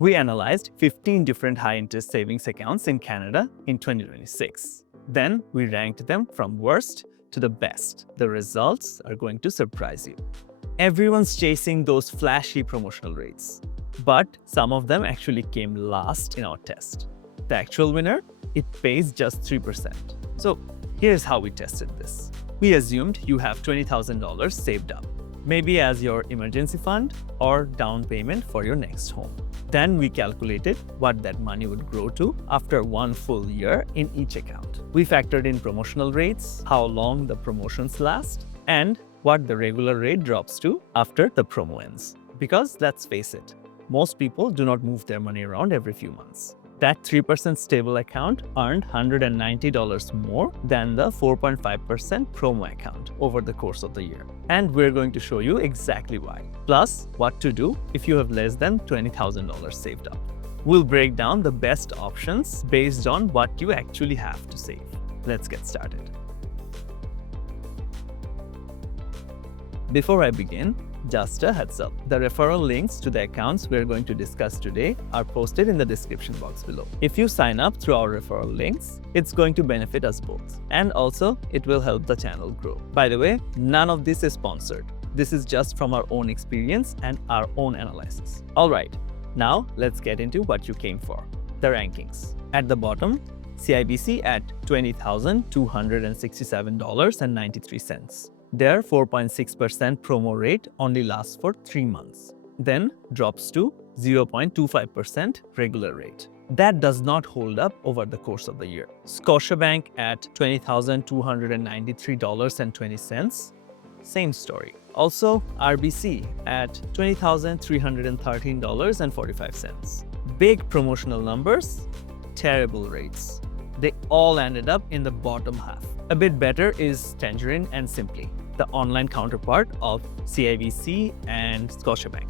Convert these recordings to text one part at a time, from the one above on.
We analyzed 15 different high-interest savings accounts in Canada in 2026. Then we ranked them from worst to the best. The results are going to surprise you. Everyone's chasing those flashy promotional rates, but some of them actually came last in our test. The actual winner, it pays just 3%. So here's how we tested this. We assumed you have $20,000 saved up, maybe as your emergency fund or down payment for your next home. Then we calculated what that money would grow to after 1 full year in each account. We factored in promotional rates, how long the promotions last, and what the regular rate drops to after the promo ends. Because let's face it, most people do not move their money around every few months. That 3% stable account earned $190 more than the 4.5% promo account over the course of the year. And we're going to show you exactly why. Plus, what to do if you have less than $20,000 saved up. We'll break down the best options based on what you actually have to save. Let's get started. Before I begin, just a heads up. The referral links to the accounts we're going to discuss today are posted in the description box below. If you sign up through our referral links, it's going to benefit us both. And also, it will help the channel grow. By the way, none of this is sponsored. This is just from our own experience and our own analysis. Alright, now let's get into what you came for. The rankings. At the bottom, CIBC at $20,267.93. Their 4.6% promo rate only lasts for 3 months, then drops to 0.25% regular rate. That does not hold up over the course of the year. Scotiabank at $20,293.20, same story. Also, RBC at $20,313.45. Big promotional numbers, terrible rates. They all ended up in the bottom half. A bit better is Tangerine and Simply, the online counterpart of CIBC and Scotiabank.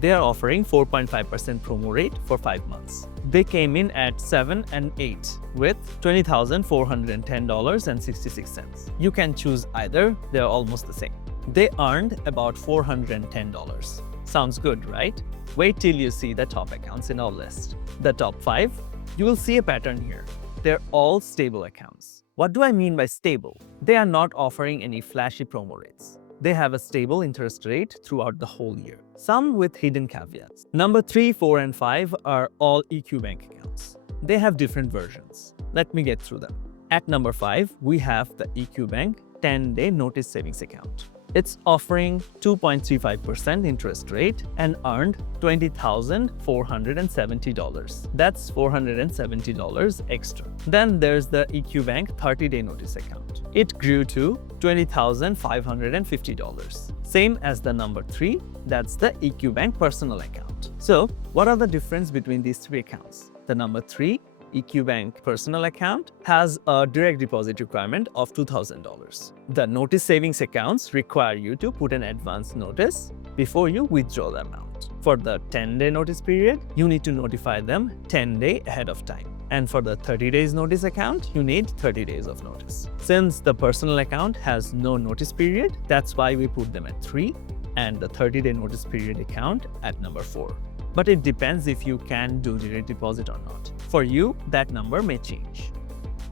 They are offering 4.5% promo rate for 5 months. They came in at 7 and 8 with $20,410.66. You can choose either, they're almost the same. They earned about $410. Sounds good, right? Wait till you see the top accounts in our list. The top 5, you will see a pattern here. They're all stable accounts. What do I mean by stable? They are not offering any flashy promo rates. They have a stable interest rate throughout the whole year, some with hidden caveats. Number 3, 4, and 5 are all EQ Bank accounts. They have different versions. Let me get through them. At number 5, we have the EQ Bank 10-day notice savings account. It's offering 2.35% interest rate and earned $20,470. That's $470 extra. Then there's the EQ Bank 30-day notice account. It grew to $20,550. Same as the number 3, that's the EQ Bank personal account. So, what are the difference between these 3 accounts? The number 3, EQ Bank personal account, has a direct deposit requirement of $2,000. The notice savings accounts require you to put an advance notice before you withdraw the amount. For the 10-day notice period, you need to notify them 10 days ahead of time. And for the 30 days notice account, you need 30 days of notice. Since the personal account has no notice period, that's why we put them at 3 and the 30-day notice period account at number 4. But it depends if you can do direct deposit or not. For you, that number may change.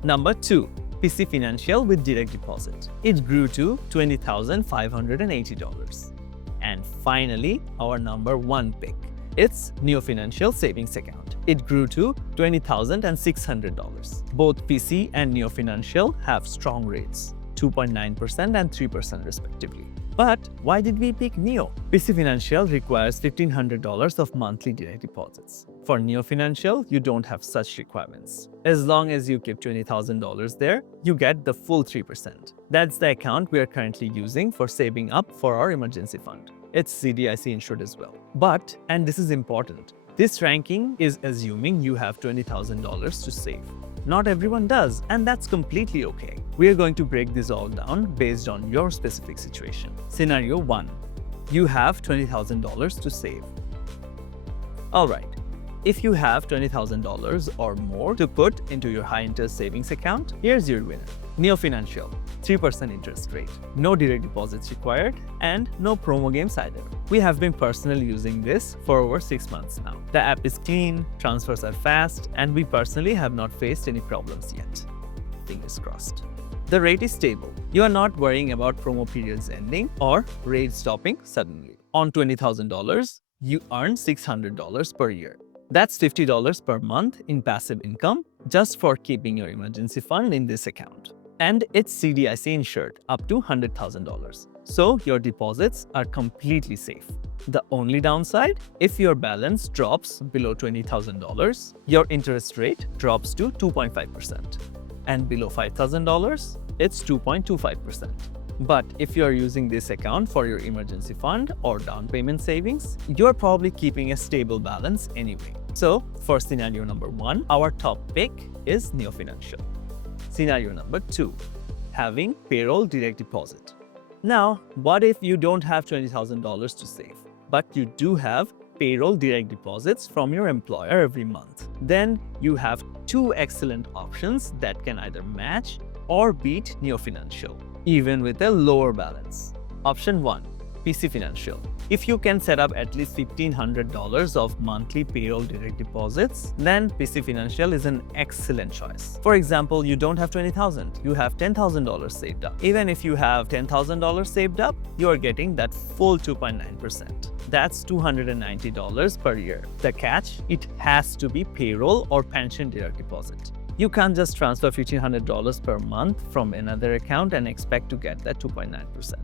Number 2, PC Financial with direct deposit. It grew to $20,580. And finally, our number 1 pick. It's Neo Financial Savings Account. It grew to $20,600. Both PC and Neo Financial have strong rates, 2.9% and 3% respectively. But why did we pick Neo? PC Financial requires $1,500 of monthly direct deposits. For Neo Financial, you don't have such requirements. As long as you keep $20,000 there, you get the full 3%. That's the account we are currently using for saving up for our emergency fund. It's CDIC insured as well. But, and this is important, this ranking is assuming you have $20,000 to save. Not everyone does, and that's completely okay. We are going to break this all down based on your specific situation. Scenario 1. You have $20,000 to save. Alright, If you have $20,000 or more to put into your high-interest savings account, here's your winner. Neo Financial, 3% interest rate, no direct deposits required, and no promo games either. We have been personally using this for over 6 months now. The app is clean, transfers are fast, and we personally have not faced any problems yet. Fingers crossed. The rate is stable. You are not worrying about promo periods ending or rate stopping suddenly. On $20,000, you earn $600 per year. That's $50 per month in passive income just for keeping your emergency fund in this account. And it's CDIC insured up to $100,000. So your deposits are completely safe. The only downside, if your balance drops below $20,000, your interest rate drops to 2.5%. And below $5,000, it's 2.25%. But if you are using this account for your emergency fund or down payment savings, you're probably keeping a stable balance anyway. So for scenario number 1, our top pick is Neo Financial. Scenario number 2, having payroll direct deposit. Now, what if you don't have $20,000 to save, but you do have payroll direct deposits from your employer every month? Then you have 2 excellent options that can either match or beat Neo Financial, even with a lower balance. Option 1, PC Financial. If you can set up at least $1,500 of monthly payroll direct deposits, then PC Financial is an excellent choice. For example, you don't have $20,000, you have $10,000 saved up. Even if you have $10,000 saved up, you are getting that full 2.9%. That's $290 per year. The catch, it has to be payroll or pension direct deposit. You can't just transfer $1,500 per month from another account and expect to get that 2.9%.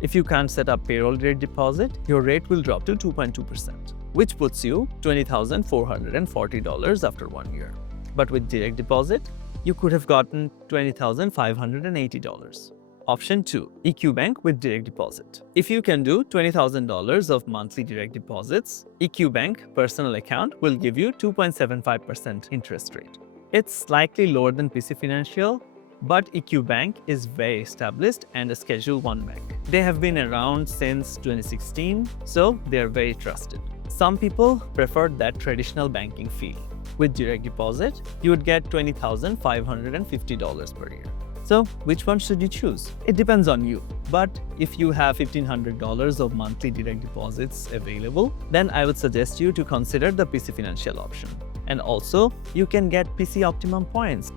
If you can't set up payroll direct deposit, your rate will drop to 2.2%, which puts you $20,440 after 1 year. But with direct deposit, you could have gotten $20,580. Option 2, EQ Bank with direct deposit. If you can do $20,000 of monthly direct deposits, EQ Bank personal account will give you 2.75% interest rate. It's slightly lower than PC Financial, but EQ Bank is very established and a Schedule 1 bank. They have been around since 2016, so they are very trusted. Some people prefer that traditional banking feel. With direct deposit, you would get $20,550 per year. So, which one should you choose? It depends on you. But if you have $1,500 of monthly direct deposits available, then I would suggest you to consider the PC Financial option. And also, you can get PC Optimum points.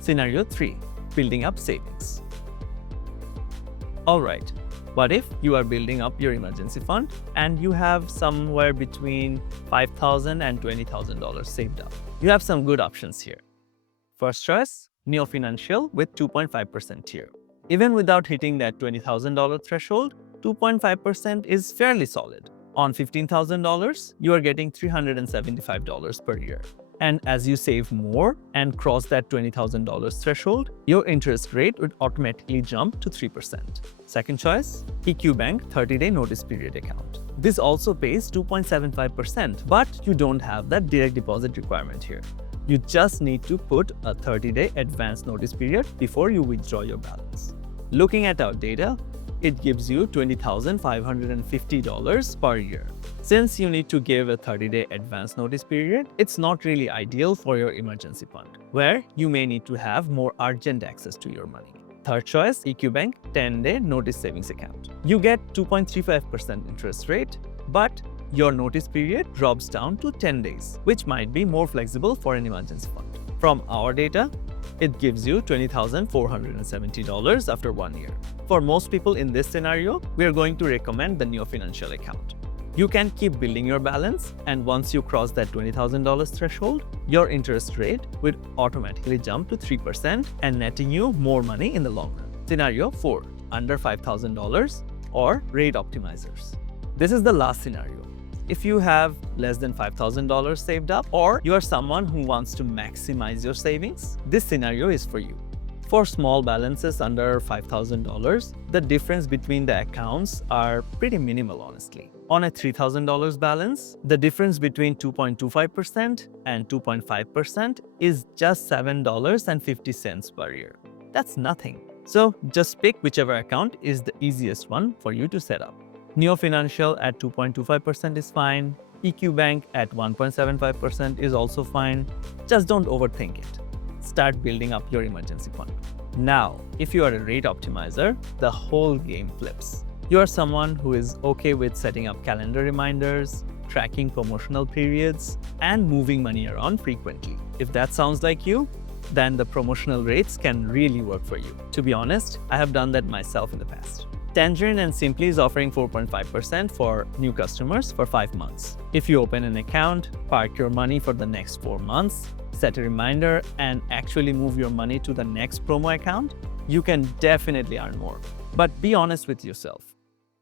Scenario 3, building up savings. Alright, what if you are building up your emergency fund and you have somewhere between $5,000 and $20,000 saved up? You have some good options here. First choice, Neo Financial with 2.5% tier. Even without hitting that $20,000 threshold, 2.5% is fairly solid. On $15,000, you are getting $375 per year. And as you save more and cross that $20,000 threshold, your interest rate would automatically jump to 3%. Second choice, EQ Bank 30-day notice period account. This also pays 2.75%, but you don't have that direct deposit requirement here. You just need to put a 30-day advance notice period before you withdraw your balance. Looking at our data, it gives you $20,550 per year. Since you need to give a 30-day advance notice period, it's not really ideal for your emergency fund, where you may need to have more urgent access to your money. Third choice, EQ Bank 10-day notice savings account. You get 2.35% interest rate, but your notice period drops down to 10 days, which might be more flexible for an emergency fund. From our data, it gives you $20,470 after 1 year. For most people in this scenario, we are going to recommend the Neo Financial account. You can keep building your balance, and once you cross that $20,000 threshold, your interest rate will automatically jump to 3% and netting you more money in the long run. Scenario 4, under $5,000 or rate optimizers. This is the last scenario. If you have less than $5,000 saved up, or you are someone who wants to maximize your savings, this scenario is for you. For small balances under $5,000, the difference between the accounts are pretty minimal, honestly. On a $3,000 balance, the difference between 2.25% and 2.5% is just $7.50 per year. That's nothing. So just pick whichever account is the easiest one for you to set up. Neo Financial at 2.25% is fine. EQ Bank at 1.75% is also fine. Just don't overthink it. Start building up your emergency fund. Now, if you are a rate optimizer, the whole game flips. You are someone who is okay with setting up calendar reminders, tracking promotional periods, and moving money around frequently. If that sounds like you, then the promotional rates can really work for you. To be honest, I have done that myself in the past. Tangerine and Simply is offering 4.5% for new customers for 5 months. If you open an account, park your money for the next 4 months, set a reminder, and actually move your money to the next promo account, you can definitely earn more. But be honest with yourself.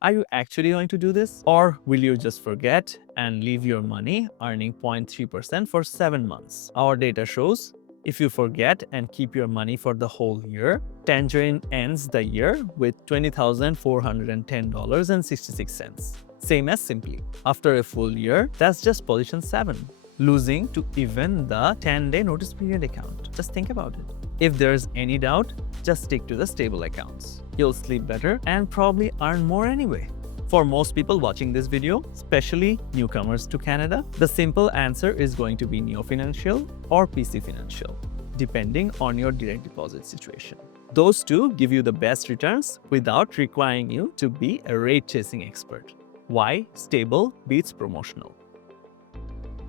Are you actually going to do this? Or will you just forget and leave your money earning 0.3% for 7 months? Our data shows if you forget and keep your money for the whole year, Tangerine ends the year with $20,410.66. Same as Simply. After a full year, that's just position 7, losing to even the 10-day notice period account. Just think about it. If there's any doubt, just stick to the stable accounts. You'll sleep better and probably earn more anyway. For most people watching this video, especially newcomers to Canada, the simple answer is going to be Neo Financial or PC Financial, depending on your direct deposit situation. Those two give you the best returns without requiring you to be a rate-chasing expert. Why stable beats promotional?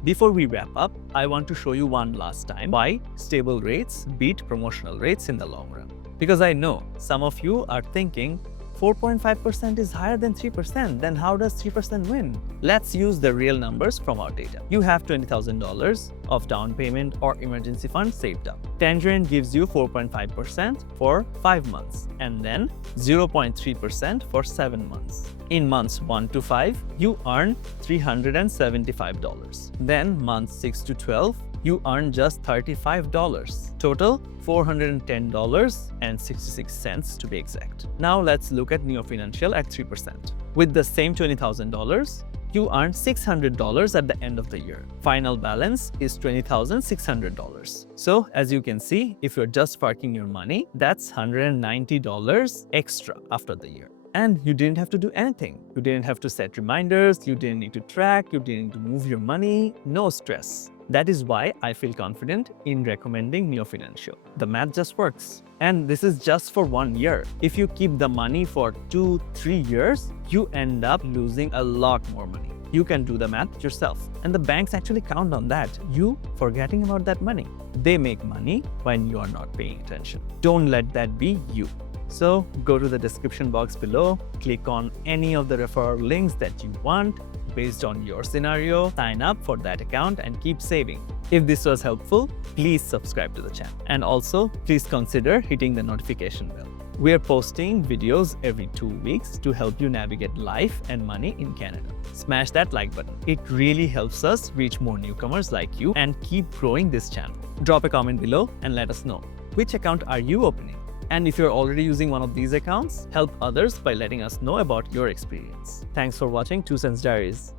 Before we wrap up, I want to show you one last time why stable rates beat promotional rates in the long run. Because I know some of you are thinking, 4.5% is higher than 3%, then how does 3% win? Let's use the real numbers from our data. You have $20,000 of down payment or emergency fund saved up. Tangerine gives you 4.5% for 5 months and then 0.3% for 7 months. In months 1 to 5, you earn $375. Then months 6 to 12, you earn just $35. Total $410.66 to be exact. Now let's look at Neo Financial at 3%. With the same $20,000, you earn $600 at the end of the year. Final balance is $20,600. So as you can see, if you're just parking your money, that's $190 extra after the year. And you didn't have to do anything. You didn't have to set reminders, you didn't need to track, you didn't need to move your money, no stress. That is why I feel confident in recommending Neo Financial. The math just works. And this is just for 1 year. If you keep the money for 2-3 years, you end up losing a lot more money. You can do the math yourself. And the banks actually count on that, you forgetting about that money. They make money when you are not paying attention. Don't let that be you. So go to the description box below, click on any of the referral links that you want. Based on your scenario, sign up for that account and keep saving. If this was helpful, please subscribe to the channel. And also, please consider hitting the notification bell. We are posting videos every 2 weeks to help you navigate life and money in Canada. Smash that like button. It really helps us reach more newcomers like you and keep growing this channel. Drop a comment below and let us know. Which account are you opening? And if you're already using one of these accounts, help others by letting us know about your experience. Thanks for watching 2 Cents Diaries.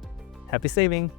Happy saving!